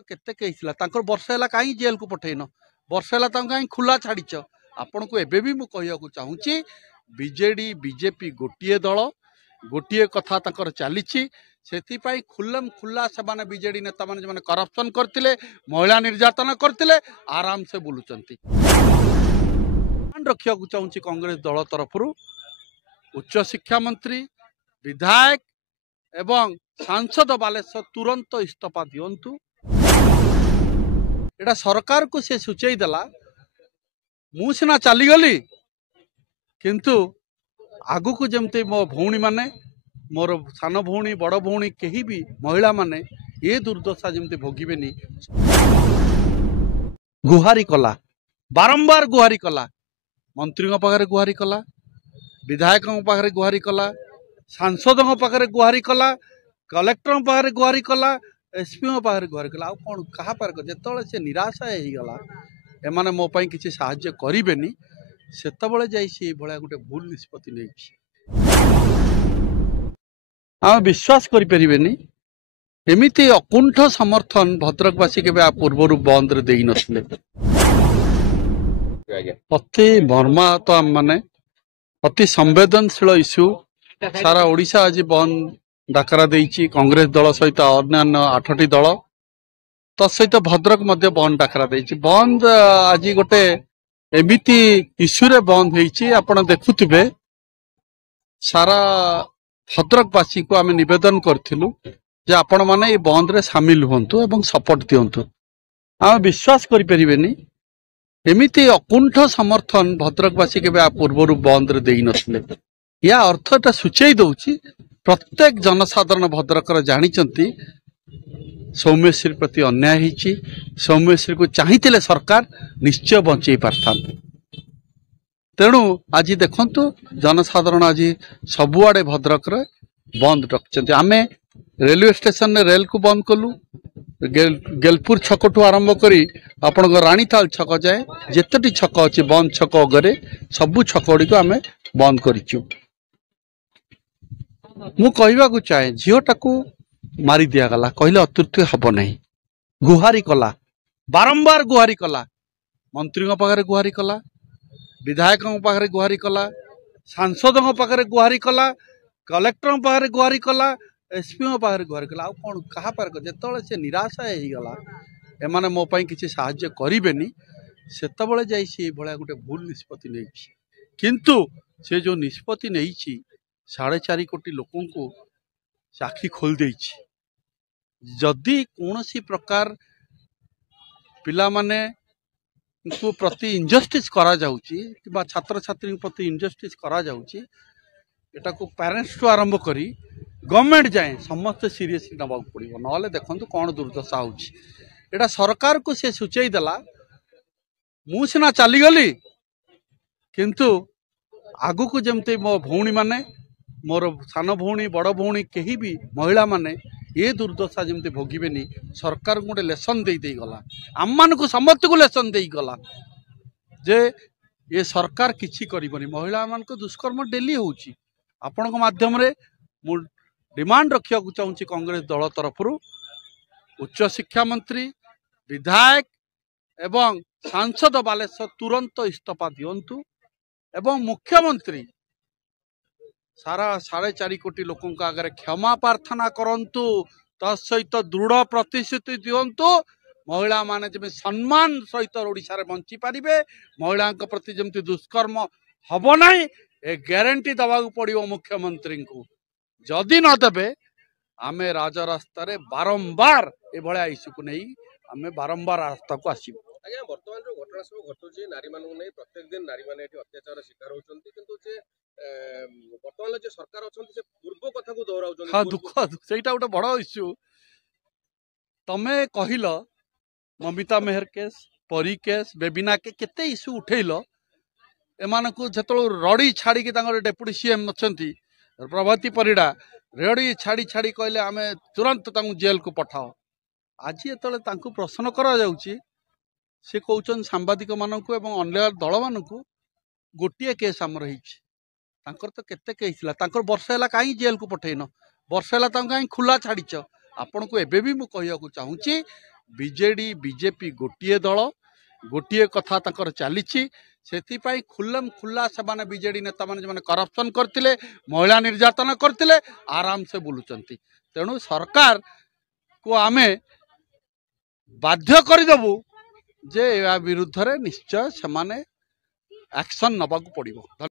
तो केते केस वर्षे है कहीं जेल को पठेन वर्षे है कहीं खुला छाड़च आपण को एबे भी कहू चाहूँगी बीजेडी बीजेपी गोटे दल गोटे कथा चली खुलम खुला से बीजेडी नेता मैंने करप्शन करते महिला निर्यातन करते आराम से बुलूंट रखा चाहूँगी कांग्रेस दल तरफ उच्च शिक्षा मंत्री विधायक एवं सांसद बालेश्वर तुरंत इस्तीफा दिंतु एटा सरकार को सी सूचई देला मु सीना चलीगली किंतु आगु को जमते मो भौणी माने मोर सान भौणी बड़ भौणी कहीं भी महिला माने ये दुर्दशा जमते भोगीबेनी गुहारी कला बारंबार गुहारी कला मंत्री पाखे गुहारी कला विधायक पाखे गुहारी कला सांसद पाखे गुहारी कला कलेक्टर पाखे गुहारी कला एसपी पाखे गुहारी कला आ कौन क्या जो से निराशा होगला एमाने मो पाई किसी साहाय्य करेनि सेतबले जाई भाया गोटे भूल निष्पत्ति नहीं आम विश्वास करें एमती अकुंठ समर्थन भद्रकवासी के पूर्व बंद दे नथिले अति मर्माहत आम माने अति संवेदनशील इश्यू सारा ओडिशा आज बंद डाकरा देइछि कांग्रेस दल सहित अन्य 8टी दल तसहित भद्रक मध्य बंद डाकरा देइछि बंद आज गोटे एमिति इश्यू रे बंद होइछि आपण देखुथिबे सारा भद्रकवासी को आम निवेदन करथिलु जे आपण माने ए बंद रे शामिल होंतु एवं सपोर्ट दियंतु आम विश्वास करि परिबेनी एमिति अकुंठ समर्थन भद्रकवासी के पूर्व बंद दे नथिले या अर्थटा सूचई दउछि प्रत्येक जनसाधारण भद्रकर जानिचंती सौम्यश्री प्रति अन्याय होइछि सौम्यश्री को चाहिए सरकार निश्चय बंचई पारता तेणु आज देखंतु जनसाधारण आज सबुआडे भद्रक बंद रखिंट आम रेलवे स्टेशन ने रेल को बंद कलु गेलपुर छक ठू आरंभ करी आपण राणीताल छक जाए जिते छक अच्छी बंद छक अगरे सबू छक गुड़ी को आम बंद करूँ मु कहवाक चाहे झीटा को मारी दिगला कहले अत्युक्ति हम ना गुहारी कला बारंबार गुहारी कला मंत्री पाखे गुहारी कला विधायक पाखे गुहारी कला सांसद पाखे गुहारी कला कलेक्टर पाखे गुहारी कला एसपी पाखे गुहारी कला आ कौन क्या जो से निराशा होगला एमाने मो पाई किसी साहाय्य करेनि सेतबले जाई भाया गोटे भूल निष्पत्ति नहीं किंतु से जो निष्पत्ति नहीं 4.5 कोटी लोकों को आखि खोल दे जदि कौन सी प्रकार पिला माने को प्रति इनजस्टिस करा जाउची कि छात्र छात्री प्रति इनजस्टिस करा जाउची एटा को पेरेंट्स टू आरंभ करी गवर्नमेंट जाए समस्त सीरियसली नवा पड़ो ना देखो कौन दुर्दशा होची एटा सरकार को सी सूचई देला मु सीना चलीगली किंतु आगु को जमते मो भौणी माने मोर सान भौणी बड़ भौणी कहीं भी महिला माने ये दुर्दशा जमते भोगीबेनी सरकार को गोटे लेसन दे गला आम मान को समस्त को लेसन दे गला जे ये सरकार किछि करिबनी महिला मान को दुष्कर्म डेली होउची आपण माध्यम रे मु डिमांड रखा चाहूँगी कांग्रेस दल तरफ उच्च शिक्षा मंत्री विधायक एवं सांसद बालेश्वर तुरंत इस्तीफा दिंतु एवं मुख्यमंत्री सारा 4.5 कोटी लोकों आगे क्षमा प्रार्थना करंतु तसहित दृढ़ प्रतिश्रुति दिंतु महिला माने जमी सम्मान सहित ओडिशा रे बंची पारिबे महिला प्रति जमती दुष्कर्म हब ना ए ग्यारंटी दवा पड़ो मुख्यमंत्री को जदि नदेबे आम राजरास्ता रे बारंबार एभलिया इश्यू को नहीं आम बारंबार रास्ता को आसबू आज्ञा वर्तमान जो घटना सब घटुची नारी मानू नहीं प्रत्येक दिन नारी माने अत्याचार शिकार होचंती किंतु जे वर्तमान जो सरकार अछंती से पूर्व कथा को दोहराउचंती हां दुख सेटा गोटे बड़ इश्यू तमे कहिल ममिता मेहर केस परी केस बेबिना के केते इश्यू उठेल एमान को जतलो रड़ी छाड़ी के डेप्यूटी सीएम अछंती प्रभाती परिडा रेड़ी छाड़ी छाड़ी कहले आम तुरंत जेल को पठाओ आज ये प्रश्न करा जाउची से कहउछन सांबादिक मानक एवं अन्य दल मानक गोटे केस आमर तो केते केस वर्षे है कहीं जेल को पठेन वर्षे है कहीं खुला छाड़च आपण को एबे भी कहू चाहूँगी ବିଜେଡି ବିଜେପି ଗୋଟିଏ ଦଳ ଗୋଟିଏ କଥା ତାଙ୍କର ଚାଲିଛି ସେଥିପାଇଁ ଖୁଲ୍ଲମ ଖୁଲ୍ଲା ସେମାନେ ବିଜେଡି ନେତାମାନେ ଯେଉଁମାନେ କରପ୍ସନ୍ କରିଥିଲେ ମହିଳା ନିର୍ଯାତନା କରିଥିଲେ ଆରାମସେ ବୁଲୁଛନ୍ତି ତେଣୁ ସରକାରକୁ ଆମେ ବାଧ୍ୟ କରିଦେବୁ ଯେ ଏହା ବିରୁଦ୍ଧରେ ନିଶ୍ଚୟ ସେମାନେ ଆକ୍ସନ୍ ନେବାକୁ ପଡ଼ିବ।